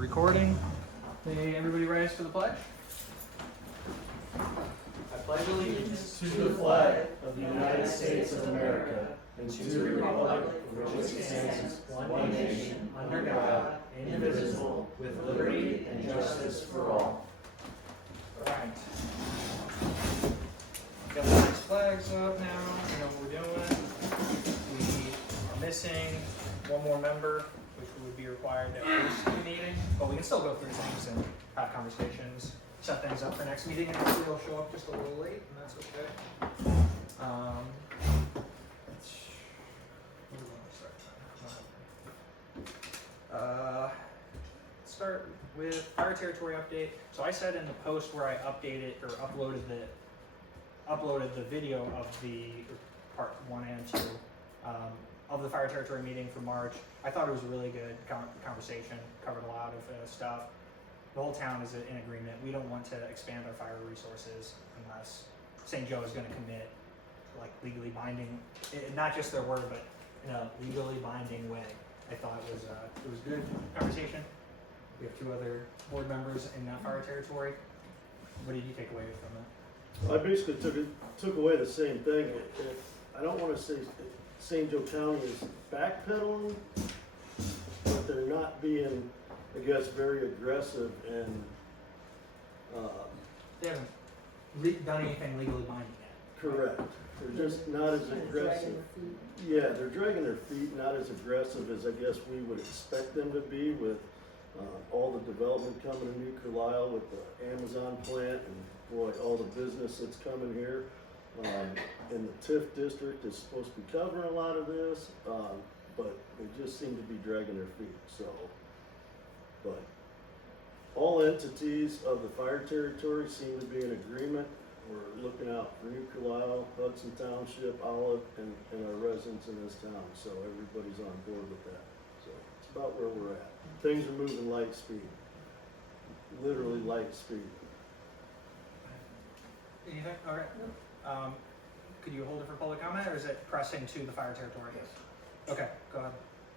recording. May everybody rise for the pledge? I pledge allegiance to the flag of the United States of America and to the republic for which it stands, one nation, under God, indivisible, with liberty and justice for all. Alright. Got the nice flags up now, we know what we're doing. We are missing one more member, which would be required at host the meeting, but we can still go through things and have conversations, set things up for next meeting, and hopefully they'll show up just a little late, and that's okay. Let's start with fire territory update. So I said in the post where I updated or uploaded the video of the part 1 and 2 of the fire territory meeting for March. I thought it was a really good conversation, covered a lot of stuff. The whole town is in agreement. We don't want to expand our fire resources unless St. Joe is going to commit, like, legally binding, not just their word, but in a legally binding way. I thought it was a good conversation. We have 2 other board members in that fire territory. What did you take away from it? I basically took away the same thing. I don't want to say St. Joe County is backpedaling, but they're not being, I guess, very aggressive and They haven't done anything legally binding yet. correct. They're just not as aggressive. Yeah, they're dragging their feet, not as aggressive as I guess we would expect them to be with all the development coming to New Carlisle with the Amazon plant and boy, all the business that's coming here. And the TIF district is supposed to be covering a lot of this, but they just seem to be dragging their feet, so. But all entities of the fire territory seem to be in agreement. We're looking out for New Carlisle, Hudson Township, Olive, and our residents in this town, so everybody's on board with that. So it's about where we're at. Things are moving light speed, literally light speed. Anything? Okay. Could you hold it for public comment, or is it pressing to the fire territory? Yes. Okay, go ahead.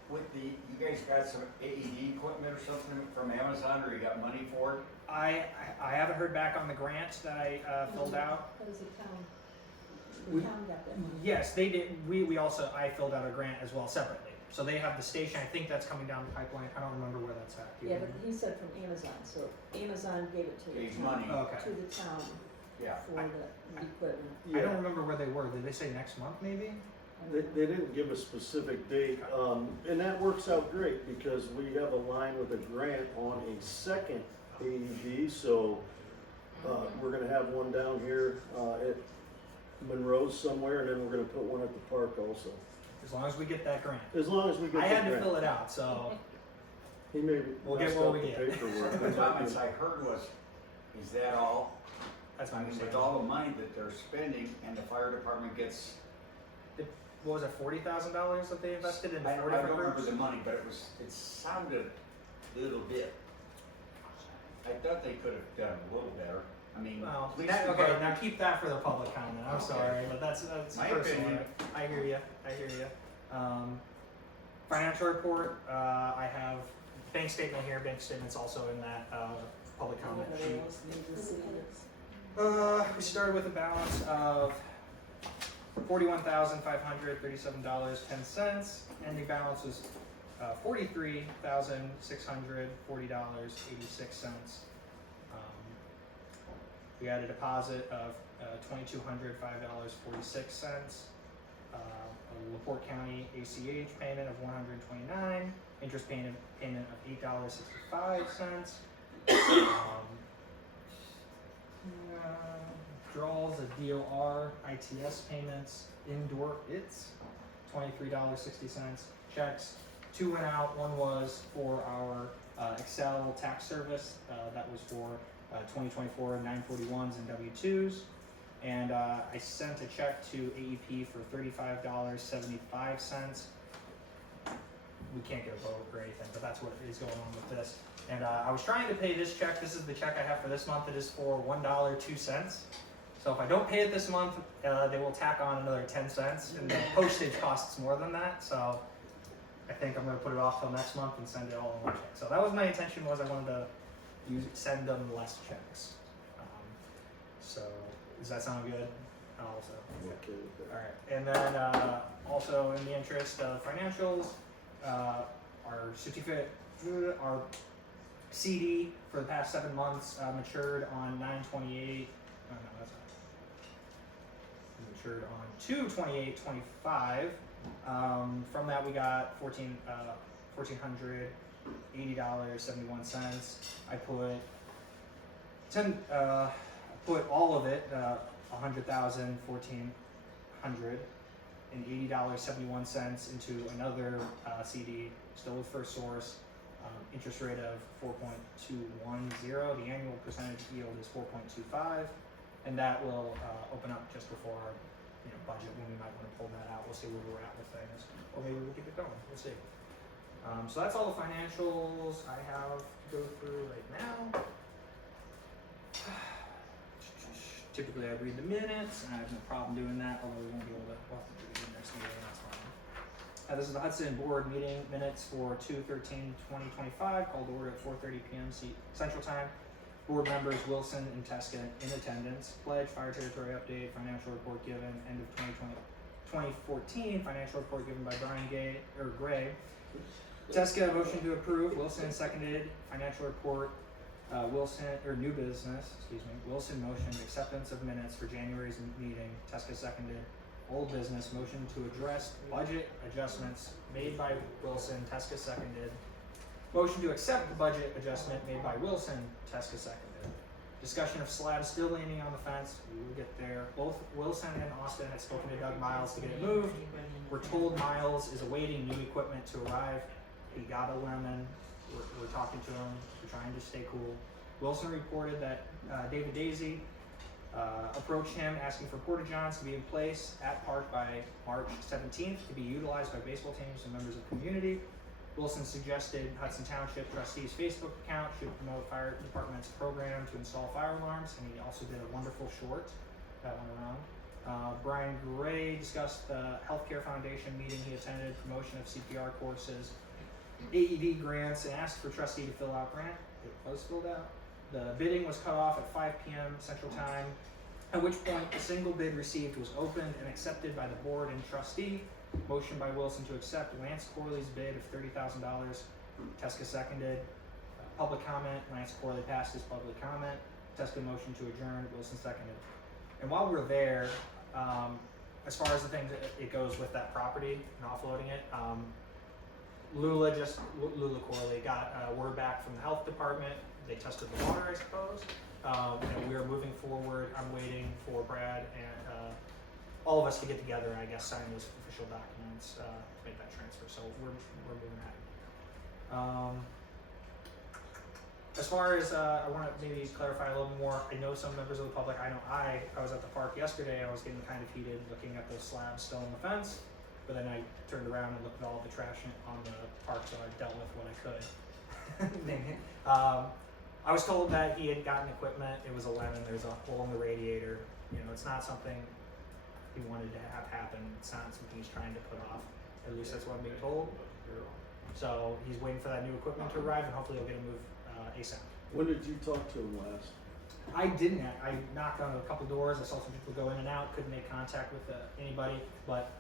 With you guys got some AED equipment or something from Amazon, or you got money for it? I haven't heard back on the grant that I filled out. That was the town. We- The town got that money. Yes, they did. I filled out a grant as well separately. So they have the station. I think that's coming down the pipeline. I don't remember where that's at. Do you Yeah, but remember? he said from Amazon, so Amazon gave it to the Gave town. money. Okay. To the town Yeah. for the equipment. I don't remember where they were. Did they say next month maybe? They didn't give a specific date, and that works out great because we have a line with a grant on a second AED, so we're gonna have one down here at Monroe's somewhere, and then we're gonna put one at the park also. As long as we get that grant. As long as we get I the had to grant. fill it out, so He may We'll get messed what up we the get. paperwork. The comments I heard was, is that all? that's my I mean, with understanding. all the money that they're spending and the fire department gets, What was it, $40,000 that they invested in I 4 don't different remember groups? the money, but it sounded a little bit. I thought they could have done a little better. I mean, Well, police okay, department- now keep that for the public comment. I'm Okay. sorry, but that's My personal. opinion. I hear you. Financial report. I have bank statement here. Bank statement's also in that public comment sheet. Everybody else needs to see it. We started with a balance of $41,537.10. Ending balance was $43,640.86. We had a deposit of $2,205.46. A LaPorte County ACH payment of $129. Interest payment of $8.65. Draws of DOR, ITS payments, indoor it's $23.60. Checks, 2 went out. One was for our Excel tax service. That was for 2024 941s and W-2s. And I sent a check to AEP for $35.75. We can't get a vote or anything, but that's what is going on with this. And I was trying to pay this check. This is the check I have for this month. It is for $1.02. So if I don't pay it this month, they will tack on another 10 cents, and the postage costs more than that. So I think I'm gonna put it off till next month and send it all in one check. So that was my intention, was I wanted to send them less checks. So does that sound good? Also. I'm okay with that. Alright, and then also in the interest of financials, our certificate, our CD for the past 7 months matured on 9/28. Oh no, that's not. Matured on 2/28/25. From that we got $1,480.71. I put put all of it, $100,000, $1,480.71 into another CD, still with First Source. Interest rate of 4.210. The annual percentage yield is 4.25, and that will open up just before our budget, when we might want to pull that out. We'll see where we're at with things, or maybe we'll keep it going. We'll see. So that's all the financials I have to go through right now. Typically, I read the minutes, and I have no problem doing that. Although we won't be able to. We'll have to do it in next meeting. That's fine. This is the Hudson Board meeting minutes for 2/13/2025, called to order at 4:30 p.m. Central Time. Board members Wilson and Teska in attendance. Pledge, fire territory update, financial report given, end of 2014, financial report given by Brian Gray. Teska, motion to approve. Wilson seconded. Financial report. Wilson, or new business, Wilson motioned acceptance of minutes for January's meeting. Teska seconded. Old business, motion to address budget adjustments made by Wilson. Teska seconded. Motion to accept the budget adjustment made by Wilson. Teska seconded. Discussion of slab still leaning on the fence. We will get there. Both Wilson and Austin had spoken to Doug Miles to get it moved. We're told Miles is awaiting new equipment to arrive. He got a lemon. We're talking to him. We're trying to stay cool. Wilson reported that David Daisy approached him asking for porta-johns to be in place at park by March 17th to be utilized by baseball teams and members of the community. Wilson suggested Hudson Township trustees' Facebook account should promote fire department's program to install fire alarms, and he also did a wonderful short that went around. Brian Gray discussed the Healthcare Foundation meeting he attended, promotion of CPR courses, AED grants, and asked for trustee to fill out grant. It was filled out. The bidding was cut off at 5 p.m. Central Time, at which point a single bid received was opened and accepted by the board and trustee. Motion by Wilson to accept Lance Corley's bid of $30,000. Teska seconded. Public comment. Lance Corley passed his public comment. Teska motion to adjourn. Wilson seconded. And while we're there, as far as the things it goes with that property and offloading it, Lula Corley got word back from the health department. They tested the water, I suppose. And we are moving forward. I'm waiting for Brad and all of us to get together and I guess sign those official documents to make that transfer. So we're moving that. As far as I want to maybe clarify a little more. I know some members of the public. I know I was at the park yesterday. I was getting kind of heated looking at those slabs still on the fence. But then I turned around and looked at all the trash on the park, so I dealt with what I could. I was told that he had gotten equipment. It was 11. There's a hole in the radiator. It's not something he wanted to have happen. It's not something he's trying to put off. At least that's what I'm being told. So he's waiting for that new equipment to arrive, and hopefully he'll get it moved ASAP. When did you talk to him last? I didn't. I knocked on a couple doors. I saw some people go in and out. Couldn't make contact with anybody, but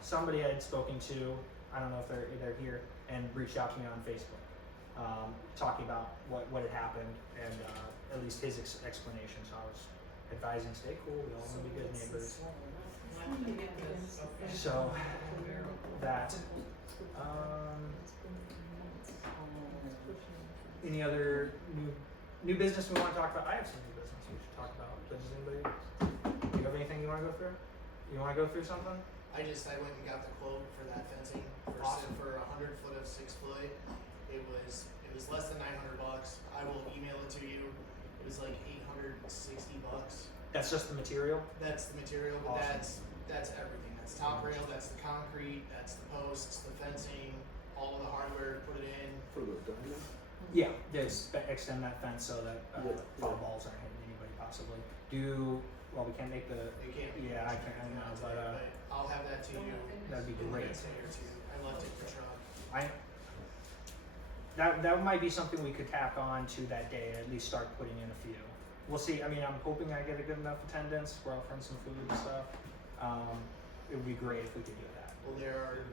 somebody I had spoken to, I don't know if they're here, and reached out to me on Facebook, talking about what had happened and at least his explanation. So I was advising, stay cool, we all want to be good neighbors. So that, any other new business we want to talk about? I have some new business we should talk about. Does anybody, do you have anything you want to go through? You want to go through something? I went and got the quote for that fencing Awesome. for 100 foot of 6 foot. It was less than $900. I will email it to you. It was like $860. That's just the material? That's the material, but Awesome. that's everything. That's top rail, that's the concrete, that's the posts, the fencing, all of the hardware to put it in. For the diamond? Yeah, just extend that fence so that foul Yeah. balls aren't hitting anybody possibly. Well, we can't make the, It can't be. Yeah, I know, but, I'll have that to you. that'd be in the great. next day or two. I left it in the truck. that might be something we could tack on to that day, at least start putting in a few. We'll see, I mean, I'm hoping I get a good enough attendance, we're offering some food and stuff. It would be great if we could do that. Well, there are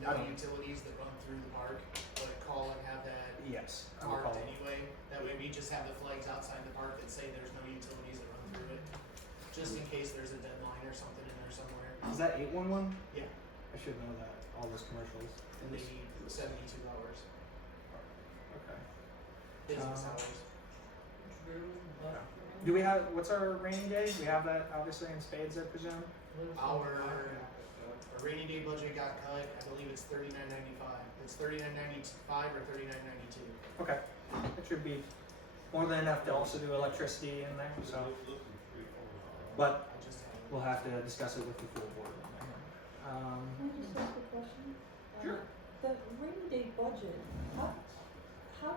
no utilities that run through the park, but call and have that Yes, I will marked call. anyway. That way we just have the flags outside the park that say there's no utilities that run through it. Just in case there's a deadline or something in there somewhere. Is that 811? Yeah, I should know that, all those commercials. and they need 72 hours, Okay. business Um, hours. Do we have, what's our rainy day? We have that obviously in spades, I presume? Our rainy day budget got cut, I believe it's $39.95. It's $39.95 or $39.92. Okay, it should be more than enough to also do electricity in there, so. But I just haven't. we'll have to discuss it with the full board. Can I just ask a question? Sure. The rainy day budget, how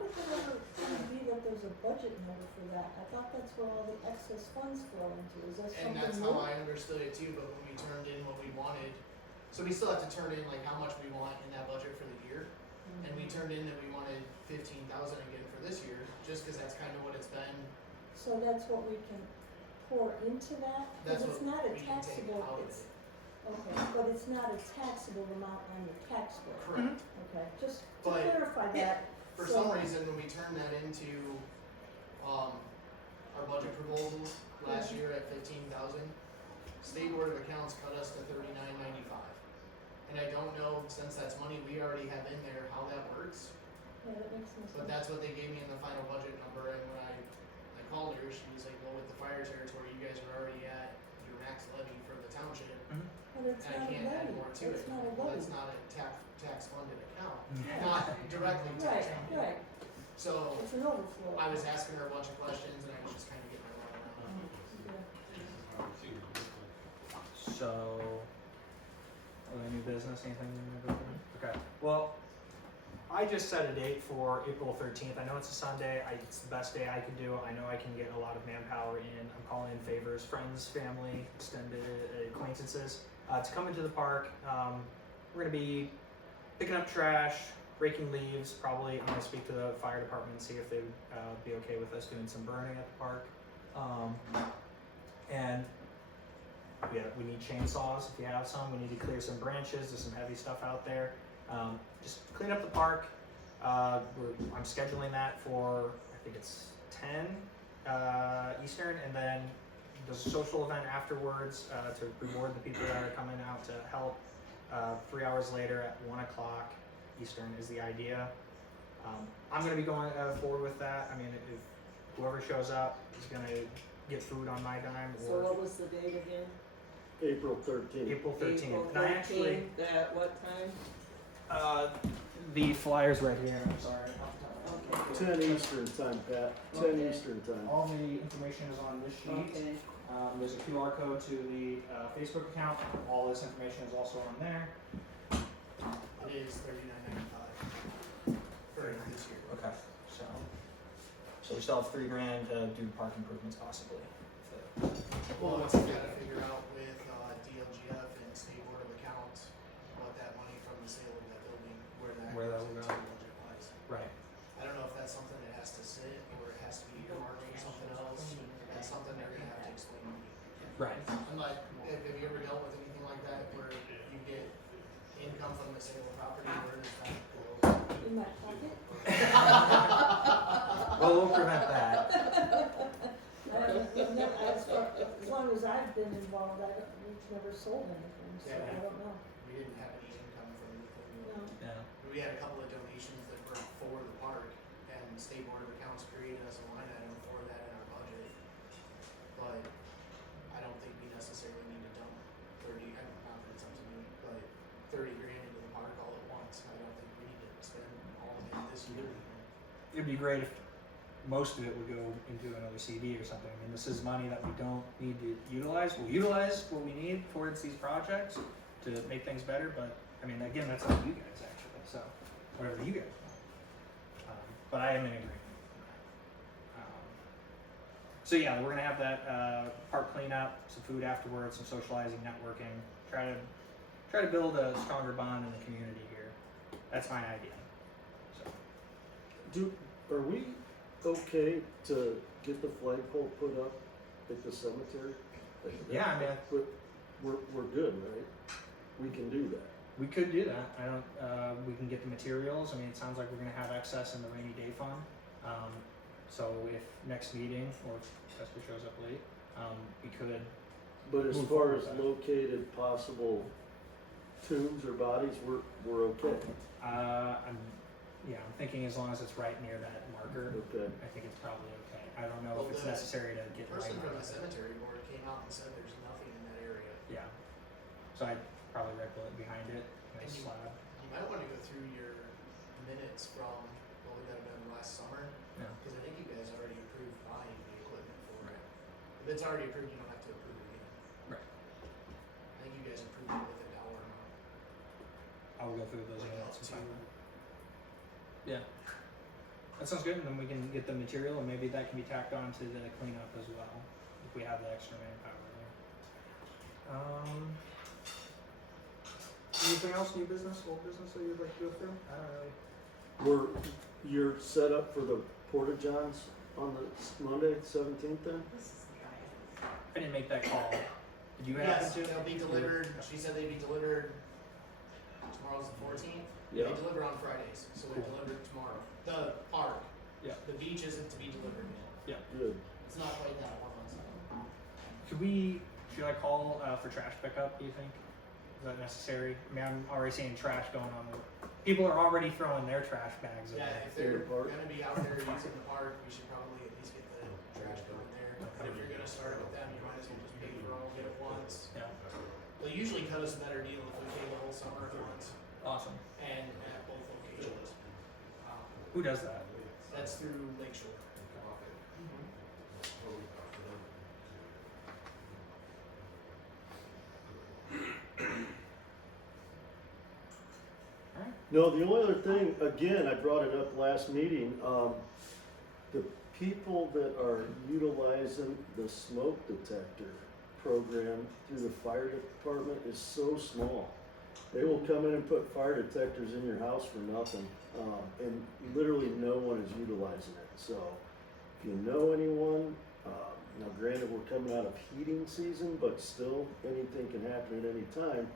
did it ever come to be that there's a budget number for that? I thought that's where all the excess funds flow into, is that something And that's new? how I understood it too, but when we turned in what we wanted, so we still have to turn in like how much we want in that budget for the year. And we turned in that we wanted 15,000 again for this year, just cause that's kind of what it's been. So that's what we can pour into that? That's Cause it's what not a we can take taxable, out of it's, it. okay, but it's not a taxable amount on your tax bill. Correct. Okay, just to But- clarify that. For So- some reason, when we turned that into, our budget proposal last year at 15,000, State Board of Accounts cut us to $39.95. And I don't know, since that's money we already have in there, how that works. Yeah, that makes no sense. But that's what they gave me in the final budget number, and when I called her, she was like, well, with the fire territory, you guys are already at your max levy for the township, But it's and I not a can't add levy, more to it's it. not a Well, levy. it's not a tax funded account, Mhm. not directly Right, tax funded. right, So, it's an overflow. I was asking her a bunch of questions, and I was just kinda getting my run around. Yeah. So, other new business, anything new business? Okay, well, I just set a date for April 13th. I know it's a Sunday. It's the best day I can do. I know I can get a lot of manpower in. I'm calling in favors, friends, family, extended acquaintances, to come into the park. We're gonna be picking up trash, raking leaves. Probably, I'm gonna speak to the fire department and see if they would be okay with us doing some burning at the park. And yeah, we need chainsaws if you have some. We need to clear some branches. There's some heavy stuff out there. Just clean up the park. I'm scheduling that for, I think it's 10 Eastern, and then the social event afterwards to reward the people that are coming out to help. 3 hours later at 1 o'clock Eastern is the idea. I'm going to be going forward with that. I mean, if whoever shows up is going to get food on my dime, So or what was the date again? April 13th. April 13th. April And I actually, 13th, at what time? the flyer's right here. I'm sorry. off the top of my head. 10 Eastern time, Pat. 10 Okay. Eastern time. All the information is on this sheet. Okay, There's a QR code to the Facebook account. All this information is also on there. It is $39.95 for this year. Okay. So we still have $3,000 to do park improvements possibly. Well, once we gotta figure out with, DLGF and State Board of Accounts, what that money from the sale of that building, where that will goes go. into budget wise. Right. I don't know if that's something that has to sit, or it has to be earmarked for something else, that's something they're gonna have to explain to me. Right. I'm like, have you ever dealt with anything like that, where you get income from the sale of property, where does that go? In my pocket? Well, we'll prevent that. As long as I've been involved, we've never sold anything, so Yeah. I don't know. We didn't have any income from anything. No. Yeah. We had a couple of donations that were for the park, and the State Board of Accounts created us a line item for that in our budget. But I don't think we necessarily need to dump 30, I'm not that it's up to me, but $30,000 into the park all at once. I don't think we need to spend all of it this year. It'd be great if most of it would go into another CD or something. I mean, this is money that we don't need to utilize. We'll utilize what we need towards these projects to make things better, but I mean, again, that's up to you guys actually, so whatever you guys want. But I am in agreement. So yeah, we're gonna have that park cleanup, some food afterwards, some socializing, networking, try to build a stronger bond in the community here. that's my idea. So, Are we okay to get the flagpole put up at the cemetery? yeah, I mean, But we're good, right? We can do that. we could do that. I don't, we can get the materials. I mean, it sounds like we're gonna have excess in the rainy day fund. So if next meeting, or if Chester shows up late, we could, But as Move far forward as with that. located possible tombs or bodies, we're okay. I'm thinking as long as it's right near that marker, Okay. I think it's probably okay. I don't know Well, if it's the necessary to The get the right person from marker. the cemetery board came out and said there's nothing in that area. Yeah. So I'd probably regulate behind it, And nice you- slab. You might wanna go through your minutes from what we got done last summer, Yeah. cause I think you guys already approved buying the equipment for it. If it's already approved, you don't have to approve it again. Right. I think you guys approved it with a dollar amount. I'll go through those Like minutes and up find to- them. Yeah. That sounds good, and then we can get the material, and maybe that can be tacked on to the cleanup as well, if we have the extra manpower there. Anything else, new business, old business that you'd like to go through? I don't really. You're set up for the Porta Johns on the Monday, 17th then? I didn't make that call. Did you happen Yes, to? they'll be delivered, she said they'd be delivered, tomorrow's the 14th. They deliver on Fridays, so they're delivered tomorrow. The park. Yeah. The beach isn't to be delivered yet. Good. It's not quite that one, so. Should I call, for trash pickup, do you think? Is that necessary? I mean, I'm already seeing trash going on. People are already throwing their trash bags in Yeah, there. if they're the park? gonna be out there using the park, we should probably at least get the trash going there. But if you're gonna start with them, you might as well just pay for all of it at once. Yeah, They'll usually cut us a better deal if we pay the whole summer at once, awesome. and at both locations. Who does that? That's through Lakeshore. Alright. No, the only other thing, again, I brought it up last meeting, the people that are utilizing the smoke detector program through the fire department is so small. They will come in and put fire detectors in your house for nothing, and literally no one is utilizing it. So if you know anyone, now granted, we're coming out of heating season, but still, anything can happen at any time.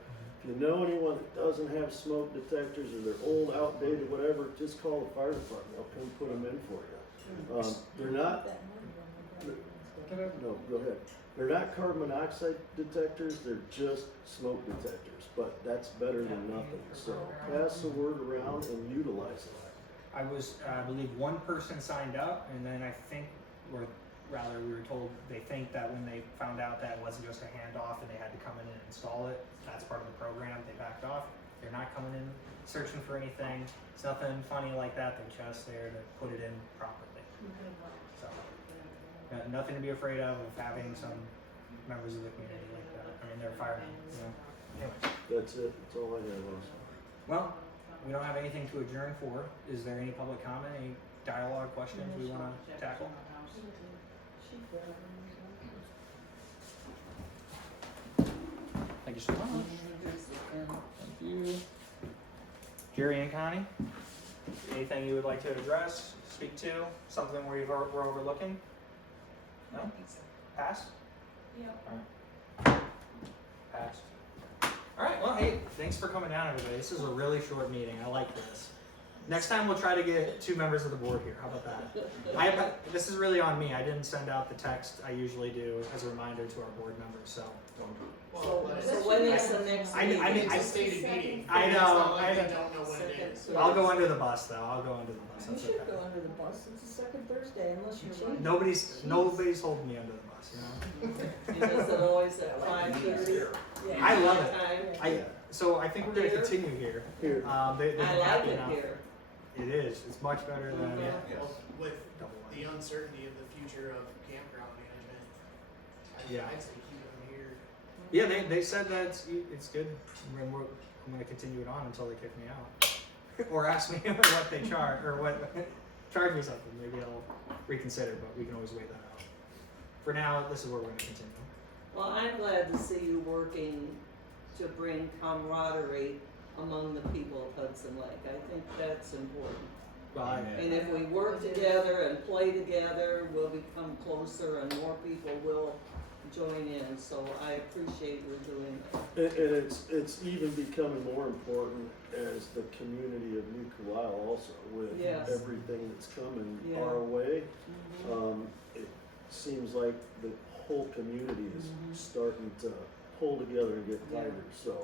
If you know anyone that doesn't have smoke detectors or they're old, outdated, whatever, just call the fire department. They'll come put them in for you. They're not, That number on my no, go ahead. They're not carbon monoxide detectors, they're just smoke detectors, but that's better than nothing. So pass the word around and utilize it. I believe one person signed up, and then I think, or rather, we were told they think that when they found out that it wasn't just a handoff and they had to come in and install it, that's part of the program, they backed off. They're not coming in searching for anything. It's nothing funny like that. They're just there to put it in properly. So, nothing to be afraid of having some members of the community like that. I mean, they're firemen, you know. Anyway, That's it, that's all I have, also. well, we don't have anything to adjourn for. Is there any public comment, any dialogue questions we want to tackle? Thank you so much. Thank you. Jerry and Connie, anything you would like to address, speak to, something we're overlooking? No? Pass? Yeah. Pass. Alright, well, hey, thanks for coming down, everybody. This is a really short meeting. I like this. Next time we'll try to get 2 members of the board here. How about that? This is really on me. I didn't send out the text I usually do as a reminder to our board members, so. Well, but So it's, when is the next I meeting? mean, it's a stated meeting. I It's know, not like I they know. don't know when it is. I'll go under the bus, though. I'll go under the bus. You That's should okay. go under the bus, it's the second Thursday, unless you change it. Nobody's holding me under the bus, you know? And is it always at 5:30? Yeah. I love it. Time? So I think we're gonna Here? continue here. Here. They've been I like happy it enough. here. It is. It's much better than Yeah. Well, with double the wide. uncertainty of the future of campground management, Yeah. I'd say keep them here. Yeah, they said that it's good. I'm gonna continue it on until they kick me out, or ask me what they charge or what charge me something. Maybe I'll reconsider, but we can always weigh that out. For now, this is where we're gonna continue. Well, I'm glad to see you working to bring camaraderie among the people of Hudson Lake. I think that's important. Well, I- Amen. And if we work together and play together, we'll become closer and more people will join in. So I appreciate your doing that. And it's even becoming more important as the community of New Carlisle also, with Yes. everything that's coming Yeah. our way. Mhm. It seems like the whole community is Mhm. starting to pull together and get Yeah. tighter, so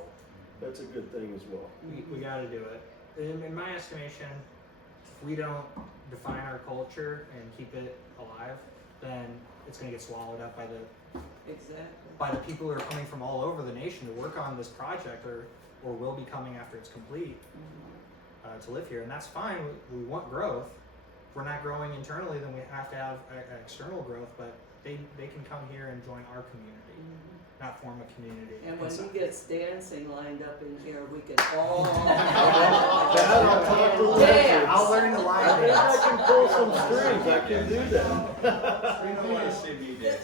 that's a good thing as well. we gotta do it. In my estimation, if we don't define our culture and keep it alive, then it's gonna get swallowed up by the Exactly. people who are coming from all over the nation to work on this project, or will be coming after it's complete, Mhm. to live here, and that's fine. We want growth. If we're not growing internally, then we have to have external growth, but they can come here and join our community, Mhm. not form a community. And when he inside. gets dancing lined up in here, we can all. That I'll talk to Leslie. Dance. I'll learn the line I think I dance. can pull some strings, I can do that. You don't wanna see me dance.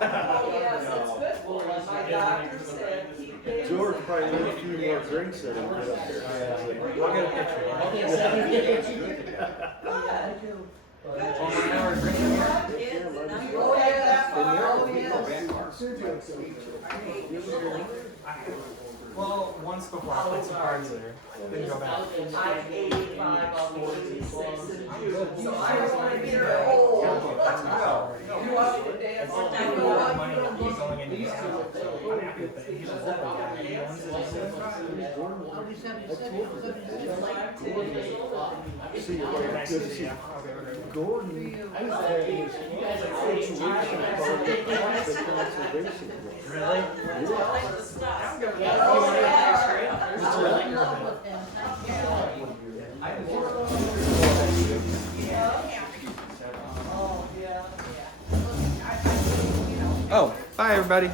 Oh, yes, it's good for him. My doctor said keep dancing. George probably need a few more drinks in him to get up here. I'll get a picture. Good. Oh, my hour drinking here? Kids, and I'm Oh, going back. And there are Oh, people yes. back there. Well, once before I played some cards there. Didn't go back. I'm 85, I'll be 86 in June, so I don't wanna be very old. That's my salary. You want me to dance? That's I a know lot of what money you that don't he's going into his house, so I'm happy with it. He's a local guy. He owns his See you later. Nice Good to to see see you. you. Okay. Gordon, I was there, situation about the conservation. Really? Yeah. I'm good with that. You want to get ice cream? It's really good. Oh, yeah. Oh, bye everybody.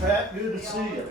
Pat, good to see you.